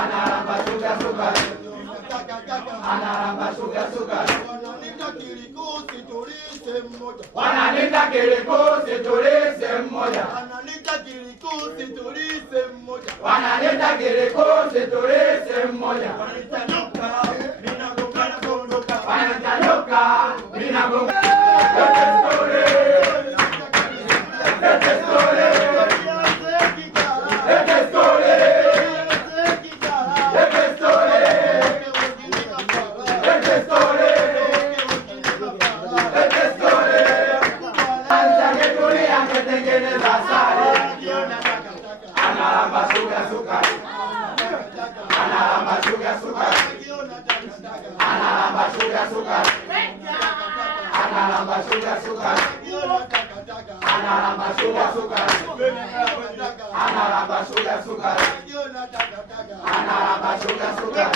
analamba sugar sugar, analamba sugar sugar. Wananita kilikusi tulise mmoja, wananita kilikusi tulise mmoja, wananita kilikusi tulise mmoja. Wananita nyoka, mina gonga na kondoka, wananita nyoka, mina gonga. Analamba sugar sugar, analamba sugar sugar, analamba sugar sugar, analamba sugar sugar, analamba sugar sugar, analamba sugar sugar, analamba sugar sugar.